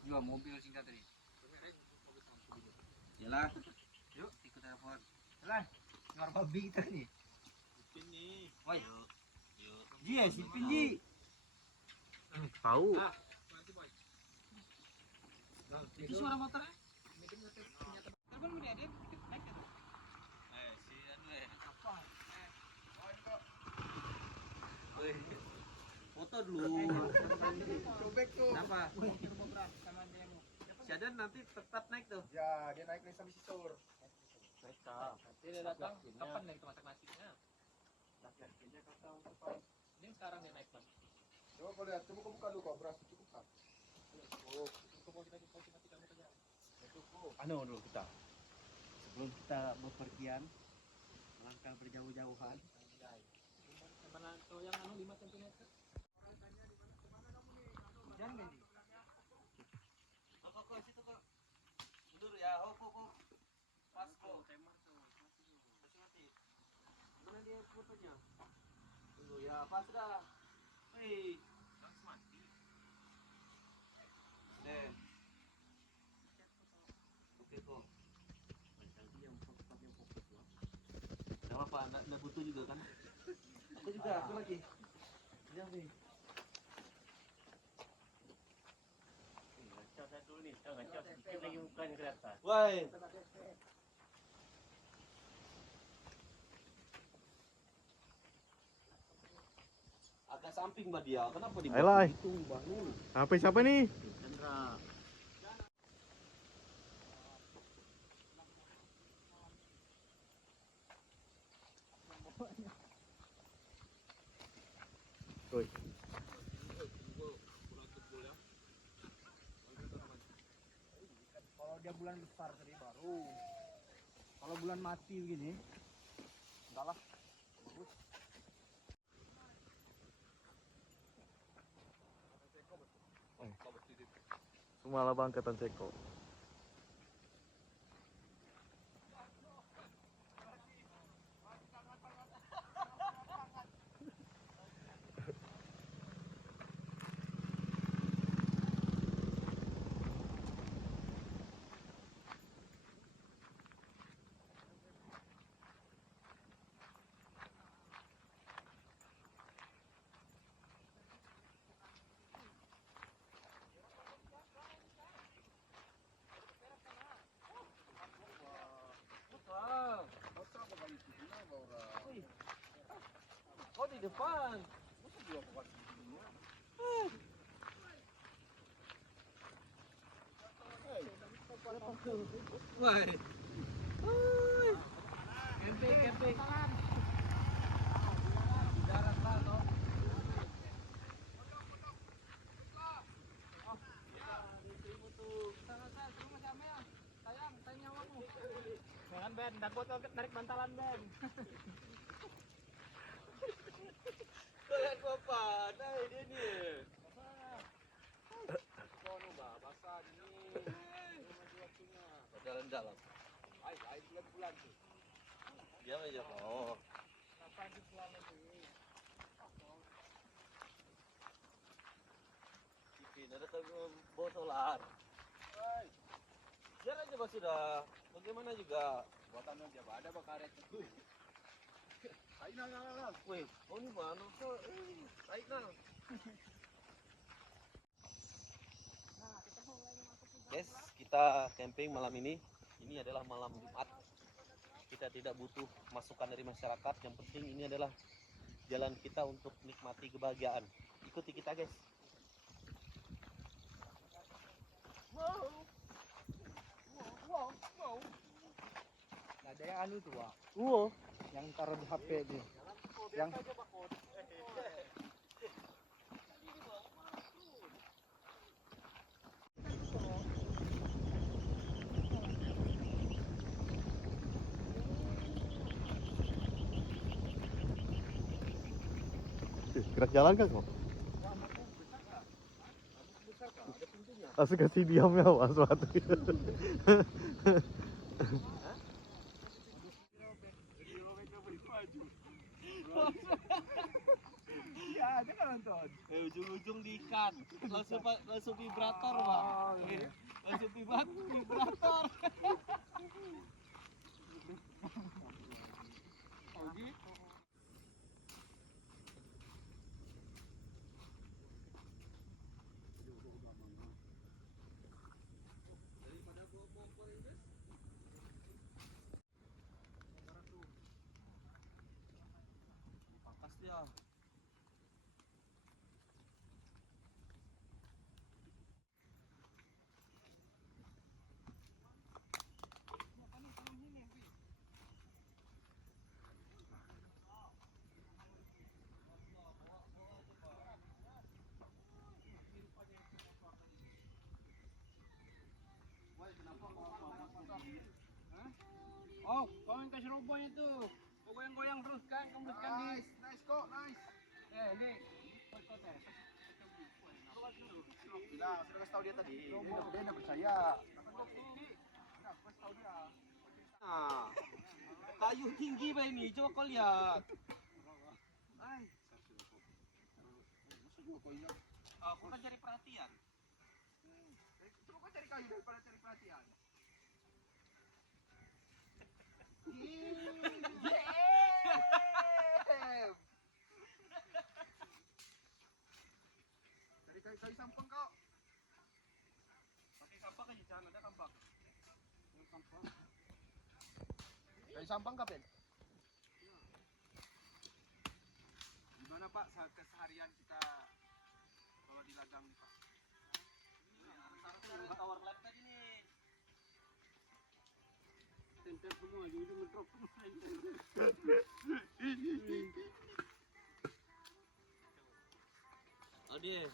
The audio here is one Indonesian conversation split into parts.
Dua mobil singkat tadi. Yalah. Yuk ikut telepon. Yalah. Ngar babi kita nih. Sipin nih. Woi. Yuk. Dia Sipin Ji. Tahu. Itu suara motornya. Telepon udah ada naik ya. Si anu apa? Woi. Foto dulu. Cobek tuh. Kenapa? Si Adan nanti tetap naik tuh. Ya, dia naik nih sama si Sur. Naik kah? Dia datang. Kapan naik masak nasinya? Laki-lakinya kata untuk Pak. Ini sekarang dia naik mas. Coba kau lihat, coba kau buka dulu kau beras cukup kan? Anu dulu kita. Sebelum kita bepergian, melangkah berjauh-jauhan. Mana tuh yang anu 5 cm? Hujan nih. Kok situ kok. Mundur ya, hop. Pas kok. Temar tuh. Mati. Mana dia fotonya? Tunggu ya, pas dah. Wih. Langsung mati. Deh. Oke kok. Yang fokus lah. Enggak apa-apa, enggak butuh juga kan? Aku juga, aku lagi. Iya nih. Saya dulu nih, ngacau sedikit lagi mukanya kelihatan. Woi. Agak samping mbak dia, kenapa di itu bangun? HP siapa nih? Chandra. Woi. Kalau dia bulan besar tadi baru. Kalau bulan mati begini, enggak lah. Bagus. Semua bang angkatan Ceko. Kau di depan. Wah. Camping. Darat lah toh. Jangan Ben, takut narik bantalan Ben. Kalian apa? Nah dia nih. Basah ini. Dalam. Air bulan tuh. Dia aja. Oh. Apa di bulan itu? Sipin ada bawa solar. Biar aja Bang sudah. Bagaimana juga buatan aja ada bakaret. Ayo weh, oh ini mana kok? Ayo Guys, kita camping malam ini. Ini adalah malam Jumat. Kita tidak butuh masukan dari masyarakat. Yang penting ini adalah jalan kita untuk menikmati kebahagiaan. Ikuti kita, guys. Wow. Ada yang anu tuh, Wak. Yang taruh di HP nih. Yang Gerak jalan kan kok? Langsung kasih diamnya mas waktu itu. ya jangan nonton. Ujung-ujung diikat. Langsung vibrator, Pak. Oh, iya. Langsung vibrator. Oh, gitu. Pangkas dia. Oh, kau yang kasih robotnya tuh. Kau goyang-goyang terus kan, kamu teruskan di. Nice kok, nice. Ini. Sudah kasih tahu dia tadi. Dia udah percaya. Udah kasih tahu dia. Nah, kayu tinggi Pak ini, coba kau lihat. Aku kan cari perhatian. Coba kau cari kayu daripada cari perhatian. Cari kayu sampang kau. Pakai kampak aja, jangan ada kampak. Kayu sampang kah, Ben? Gimana Pak keseharian kita kalau di ladang nih Pak? Ada tower lab tadi nih. Tenter semua jadi mentrok semua. Oh dia.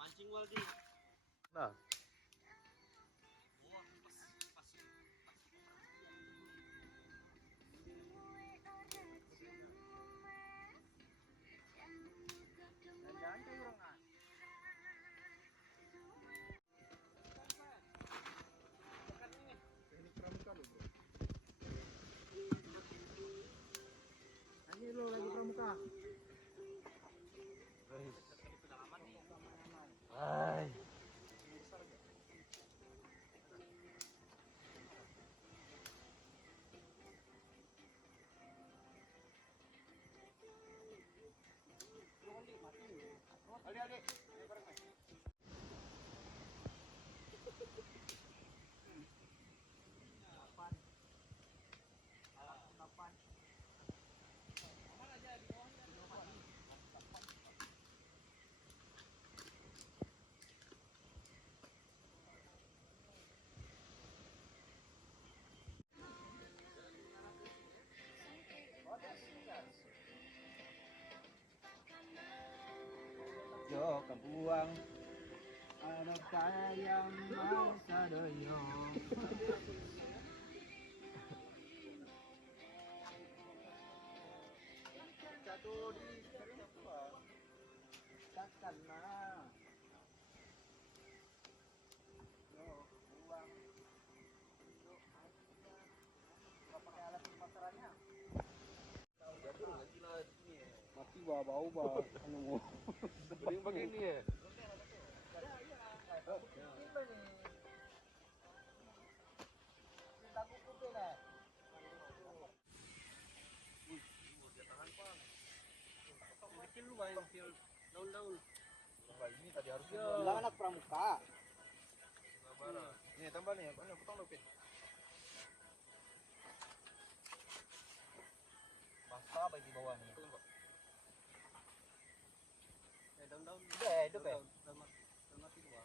Pancing gua lagi. Nah, Jangan kayu rengas. Teknik pramuka lo bro. Ini lo lagi pramuka. ay, Adik-adik. Yo kebuang anak sayang mangsa doyo. Jatuh di takkanlah. Yo kebuang. Nggak pakai alat pemasarannya. Mati bau bah. Anu. mending begini ya. Bikin lu bayang daun-daun. Ini tadi harus Bilang anak pramuka. nih tambah nih, mana potong dopet. Basah apa di bawah nih? Daun-daun. Udah, hidup ya? Daun mati dua.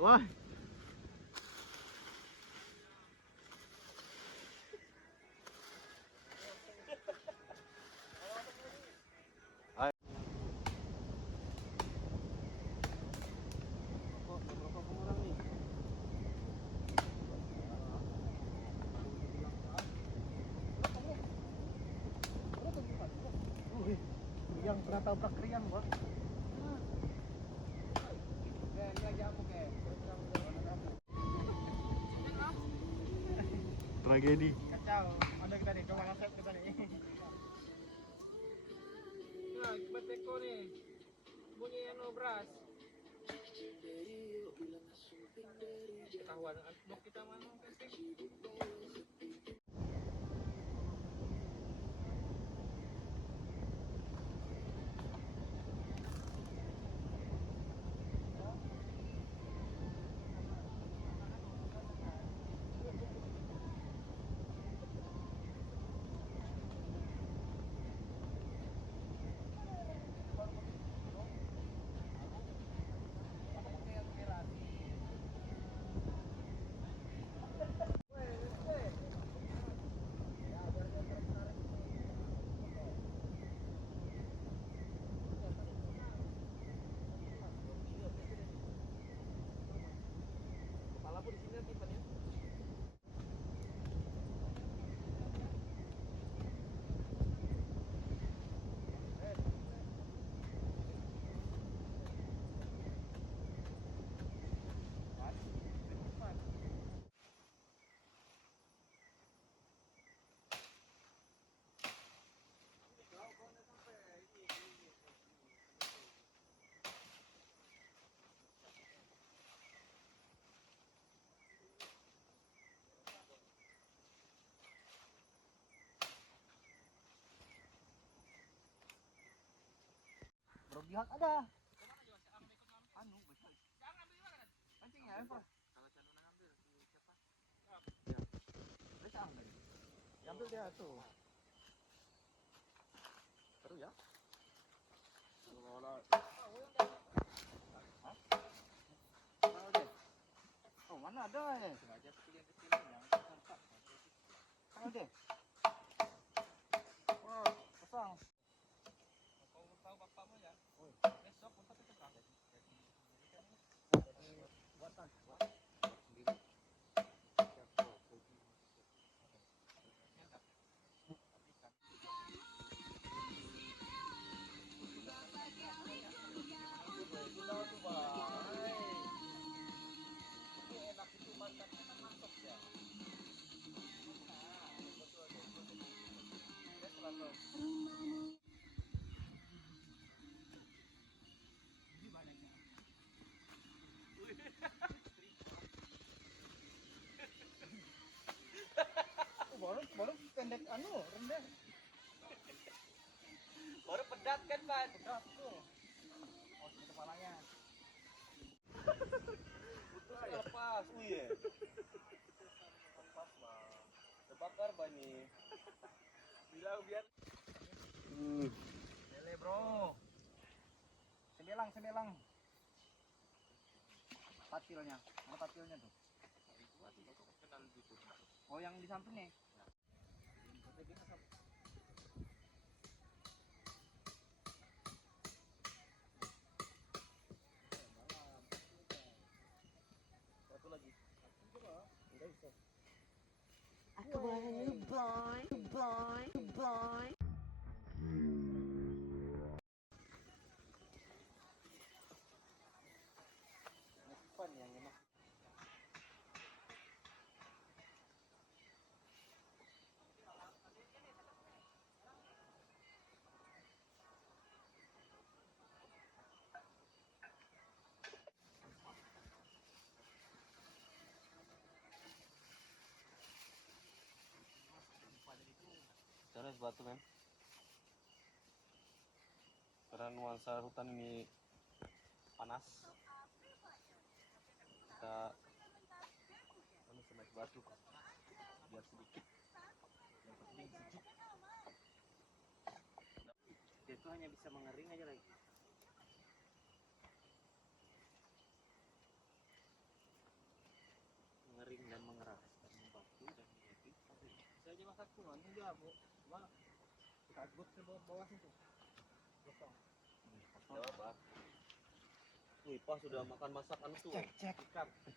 Wah. Kok berapa pengurang nih? Yang pernah tabrak Rian, Bang. Tragedi. Kacau. Ada kita nih, coba ngasep kita nih. Nah, coba teko nih. Bunyi anu beras. Ketahuan dengan blok kita mana camping. Kepala pun di sini nanti Pan, ya. Berpihak ada. Anu, pancing ya, Pak. Ambil dia tuh. Seru ya? Oh, mana ada ya? Mana deh? Oh, pasang. Kau tahu bapakmu ya? Besok untuk itu kan. Buatan. Baru pendek anu, rendah. Baru pedat kan, Pan? Pedas tuh. Oh, ini kepalanya. Lepas, wih. Lepas lah. Terbakar banyak. Bilang biar Lele, Bro. Sebelang. Patilnya. Mana patilnya tuh? Oh, yang di samping nih. Satu lagi. Aku bawa new boy. Pan yang enak. Karena sebatu men. Karena nuansa hutan ini panas. Kita anu sama es batu biar sedikit. Yang penting sejuk. Dia itu hanya bisa mengering aja lagi. satu anu dia bu, mana? Kagut ke bawah situ. Kosong. Gak apa. Wih, pas sudah makan masakan tuh. Cek.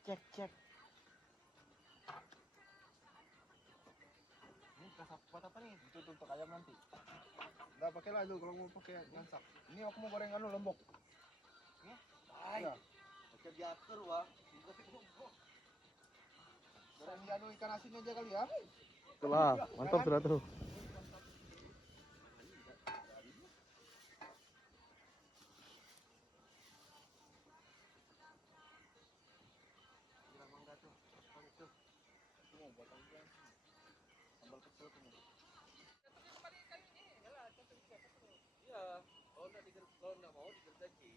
Cek. Ini kasap buat apa nih? Itu untuk ayam nanti. Enggak pakai lah itu kalau mau pakai ngansak. Ini aku mau goreng anu lombok. Ay, oke diatur wah. Goreng di anu ikan asin aja kali ya. Itulah, mantap sudah tuh. Kira mangga tuh. Itu. Itu mau buat apa? Sambal kecil tuh. Iya, kalau nggak mau digergaji.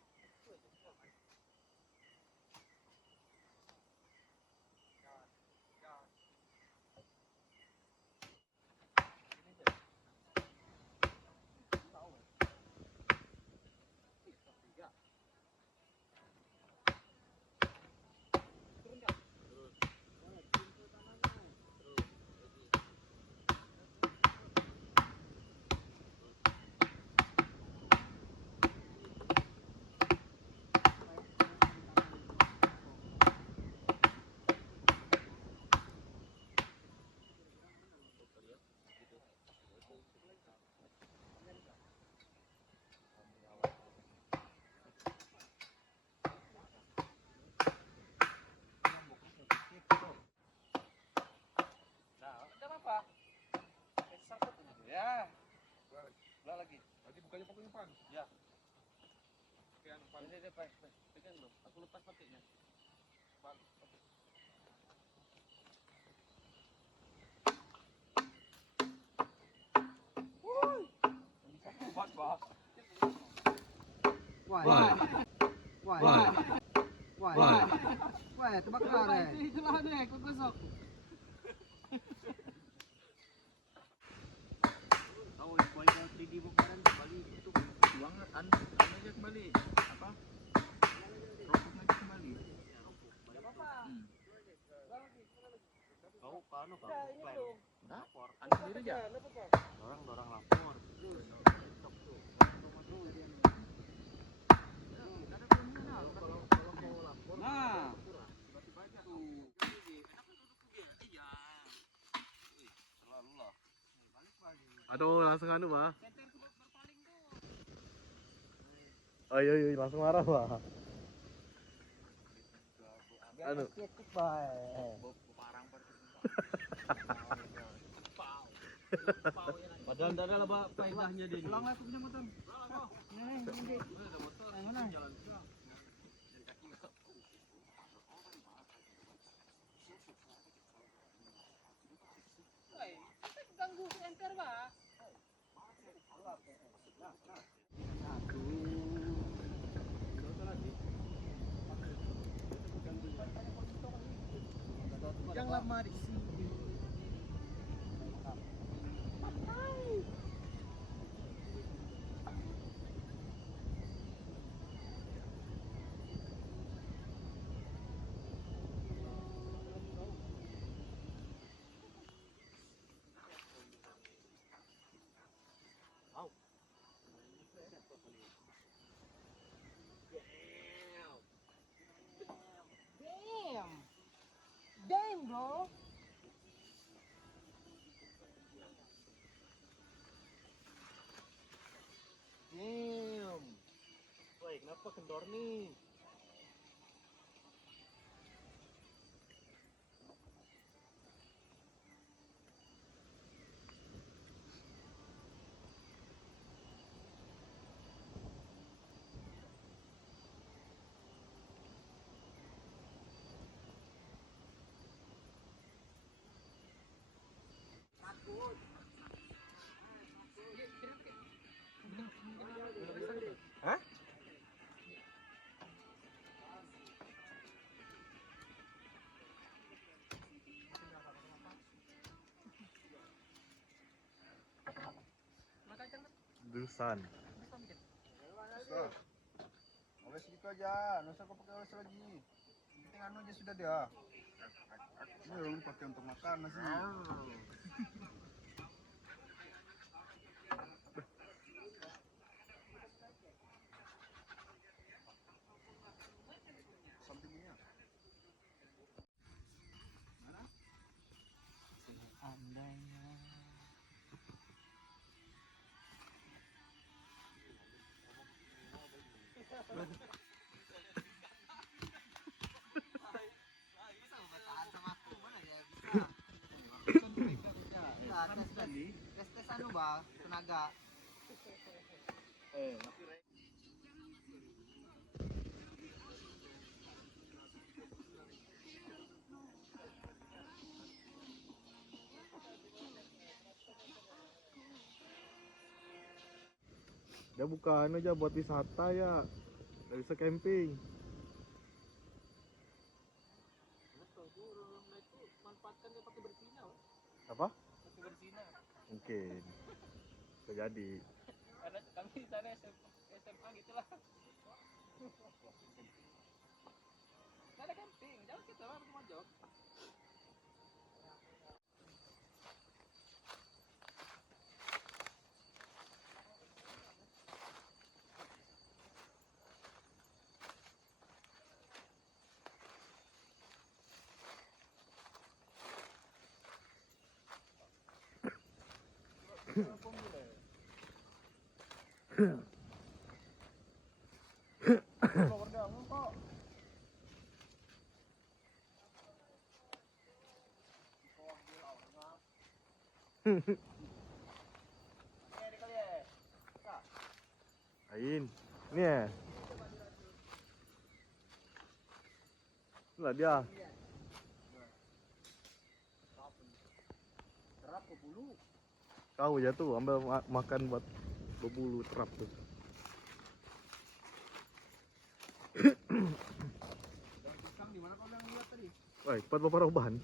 Nah, ada apa? Sangkut ini. Ya. Belah lagi. Tadi bukanya pakai umpan. Ya. Pakai anu umpan. Ini pegang lo. Aku lepas pakainya. Pas, Pak. Wah, terbakar eh. Itulah deh, kok gosok. Tahu yang kualitas 3D bukan kembali itu Buang anu aja kembali. Apa? Rokoknya aja kembali. kau kan klaim. Lapor. Anu sendiri aja. Dorang lapor. Nah, Selalu lah. Aduh, langsung anu, Pak. Oh iya, langsung marah, Pak. Anu. Cek baik. Padahal tidak ada apa faedahnya dia. pulang lah aku punya motor. Ini. Ada motor. Yang mana? Jalan pulang. Ganggu enter, Pak. Yang lama di sini. Damn, bro. Damn. Woi, kenapa kendor nih? Hah? Dusan. Oles gitu aja, nggak usah kau pakai oles lagi. Yang penting anu aja sudah dia. Ini orang pakai untuk makan nasi. anu bang, tenaga. Dia buka anu aja buat wisata ya. Nggak bisa camping. Manfaatkan dia pakai bersina, Apa? pakai bersina. Mungkin. Bisa jadi. Karena kami di sana SMA gitulah. Nggak ada camping, jangan kita lah ke Mojok. Ain. Ini ya. Inilah dia. Terap ke bulu. Kau ya tuh ambil makan buat berbulu terap tuh. Dan pisang di mana kau bilang lihat tadi? Woi, tempat bapak Roban.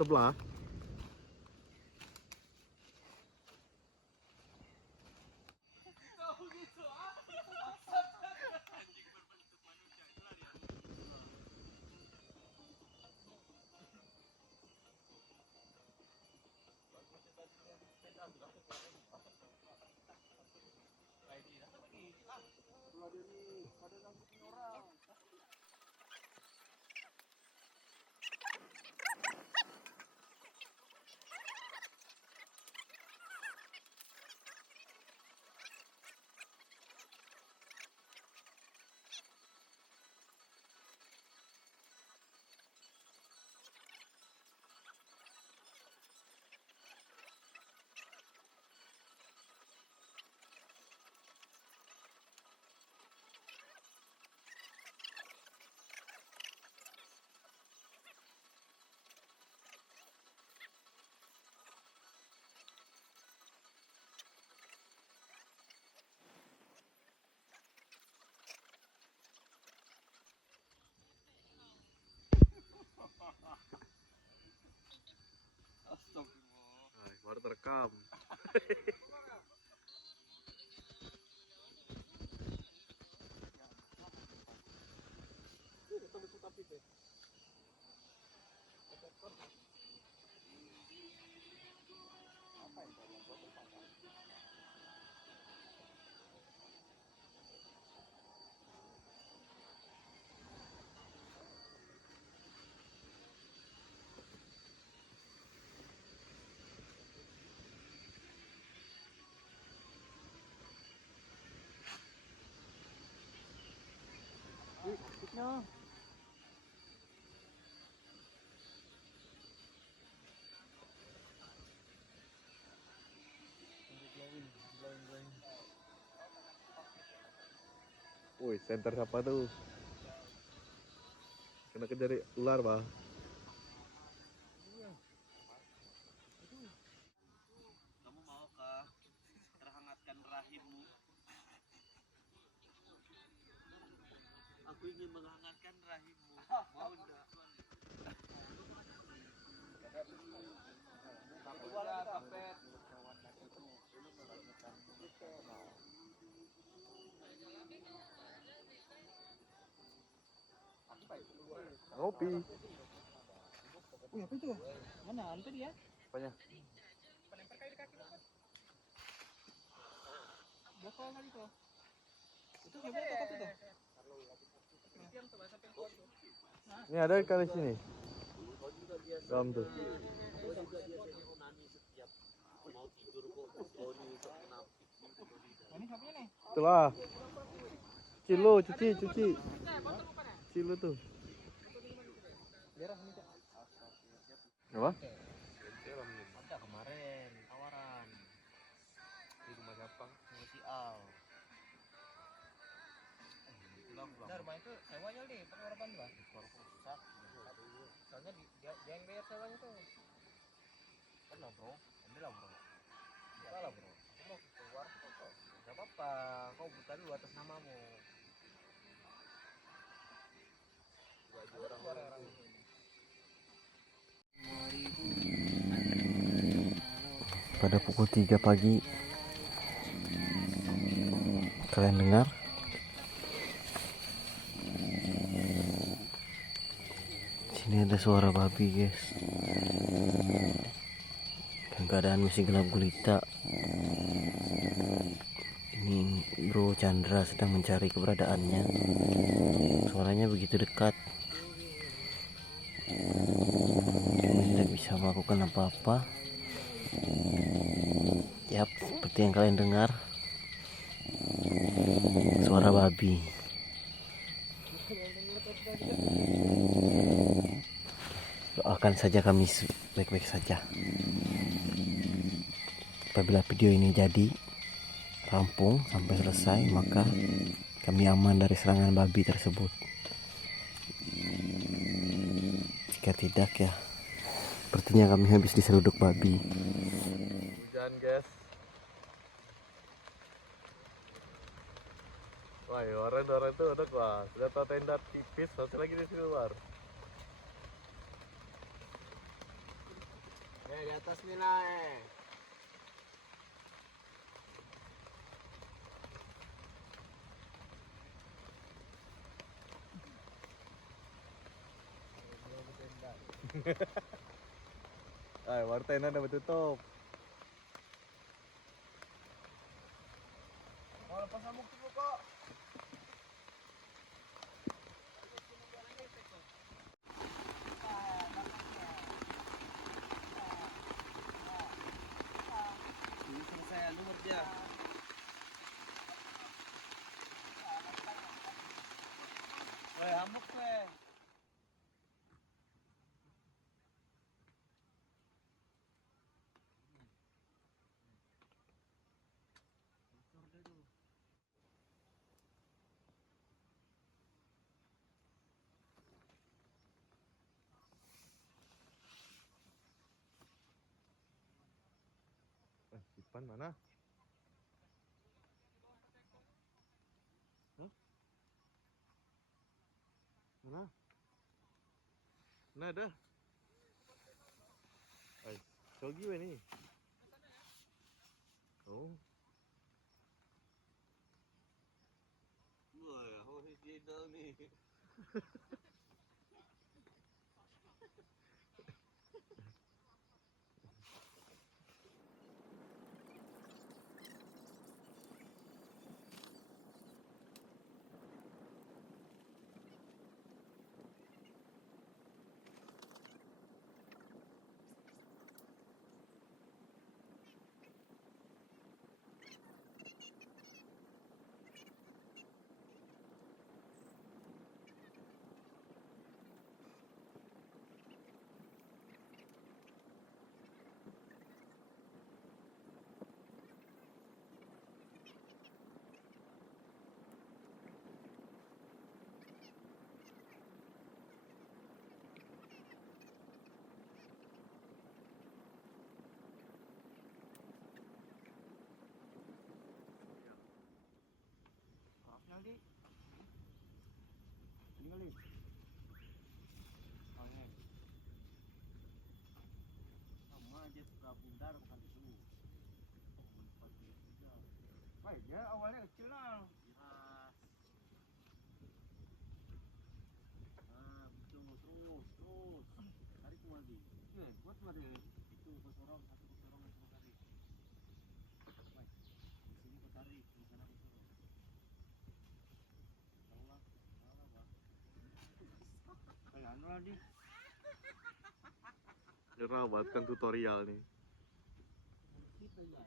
Sebelah. Nah, baru terekam. No. Woi, center siapa tuh? Kena kejar ular, Bang. Kamu maukah terhangatkan rahimmu? Aku ingin menghangatkan rahimmu. Mau enggak? Ngopi. Wih, apa itu? Mana? Anu tadi ya? Apanya? Penempel kayu di kaki kan? Bokol tadi tuh. Itu siapa tuh kopi tuh? Yang tuh bahasa pengkot tuh. Ini ada kali sini. Dalam tuh. Kau juga biasanya onani setiap mau tidur kok Tony kenapa? Ini siapanya nih? Itulah. Cilo, cuci. Cilo tuh. Daerah ini Cak. Apa? Ada kemarin tawaran. itu sewa aja deh, pakai orang Bandung. Soalnya dia yang bayar sewanya tuh. Kan lah bro, ambil lah bro. Enggak lah bro, aku mau keluar kok. Gak apa-apa, kau buka dulu atas namamu. Orang-orang ini. Pada pukul 3 pagi, kalian dengar? Sini ada suara babi, guys. Dan keadaan masih gelap gulita. Ini Bro Chandra sedang mencari keberadaannya. Suaranya begitu dekat. Kami tidak bisa melakukan apa-apa. Yap, seperti yang kalian dengar, suara babi. Doakan saja kami baik-baik saja. Apabila video ini jadi rampung sampai selesai, maka kami aman dari serangan babi tersebut. Jika tidak, ya sepertinya kami habis diseruduk babi. Hujan guys. Wah, orang itu udah kuat. Sudah tahu tenda tipis, masih lagi di sini luar. Di atas nih naik. Baru tenda udah tutup. Mau lepas samuk dulu kok. Saya nomor dia. Woi, hamuk weh. Ipan mana? Hah? Mana? Mana ada? Cogi weh ni. Oh. Wah, dia dah ni. Aldi. Ini kali. Oh, ini. Sama dia suka bundar bukan itu. Wah, dia awalnya kecil lah. Nah, betul terus. Tarik kembali. Kuat mah deh. Itu kosorong satu kosorong yang sudah tarik. Baik. Di sini kau tarik, di sana kosorong. Bawah, bawah. Kayak anu lah di. Jerawat kan tutorial nih. Kita ya.